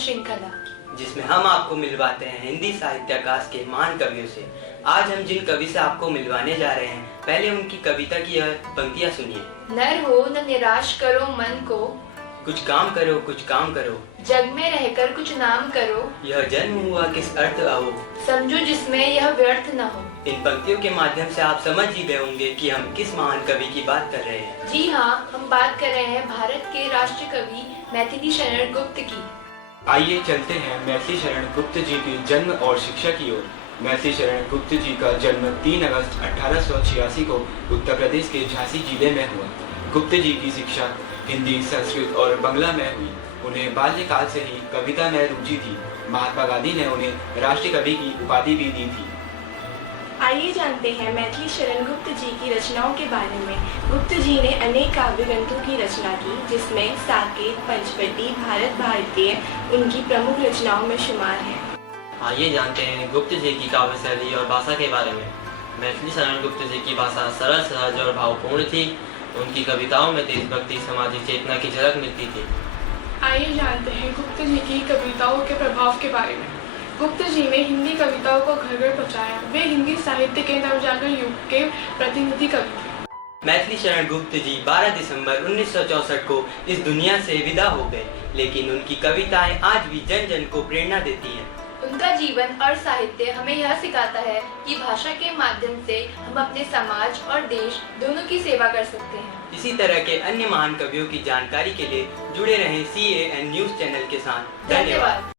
श्रृंखला, जिसमें हम आपको मिलवाते हैं हिंदी साहित्याकाश के महान कवियों से। आज हम जिन कवि से आपको मिलवाने जा रहे हैं, पहले उनकी कविता की यह पंक्तियां सुनिए। नर हो न निराश करो मन को, कुछ काम करो, कुछ काम करो, जग में रहकर कुछ नाम करो, यह जन्म हुआ किस अर्थ आओ, समझो जिसमें यह व्यर्थ न हो। इन पंक्तियों के माध्यम से आप समझ ही गए होंगे कि हम किस महान कवि की बात कर रहे हैं। जी हाँ, हम बात कर रहे हैं भारत के राष्ट्रीय कवि मैथिली शरण गुप्त की। आइए चलते हैं मैथिली शरण गुप्त जी की जन्म और शिक्षा की ओर। मैथिली शरण गुप्त जी का जन्म 3 अगस्त 1886 को उत्तर प्रदेश के झांसी जिले में हुआ। गुप्त जी की शिक्षा हिंदी, संस्कृत और बांग्ला में हुई। उन्हें बाल्यकाल से ही कविता में रुचि थी। महात्मा गांधी ने उन्हें राष्ट्रीय कवि की उपाधि भी दी थी। आइए जानते हैं मैथिली शरण गुप्त जी की रचनाओं के बारे में। गुप्त जी ने अनेक काव्य ग्रंथों की रचना की, जिसमें साकेत, पंचवटी, भारत भारतीय उनकी प्रमुख रचनाओं में शुमार है। आइए जानते हैं गुप्त जी की काव्य शैली और भाषा के बारे में। मैथिली शरण गुप्त जी की भाषा सरल, सहज और भावपूर्ण थी। उनकी कविताओं में देशभक्ति, सामाजिक चेतना की झलक मिलती थी। आइए जानते हैं गुप्त जी की कविताओं के प्रभाव के बारे में। गुप्त जी ने हिंदी कविताओं को घर घर पहुँचाया। वे हिंदी साहित्य के नवजागरण युग के प्रतिनिधि कवि थे। मैथिली शरण गुप्त जी 12 दिसंबर 1964 को इस दुनिया से विदा हो गए, लेकिन उनकी कविताएं आज भी जन जन को प्रेरणा देती हैं। उनका जीवन और साहित्य हमें यह सिखाता है कि भाषा के माध्यम से हम अपने समाज और देश दोनों की सेवा कर सकते हैं। इसी तरह के अन्य महान कवियों की जानकारी के लिए जुड़े रहें CAN न्यूज़ चैनल के साथ। धन्यवाद।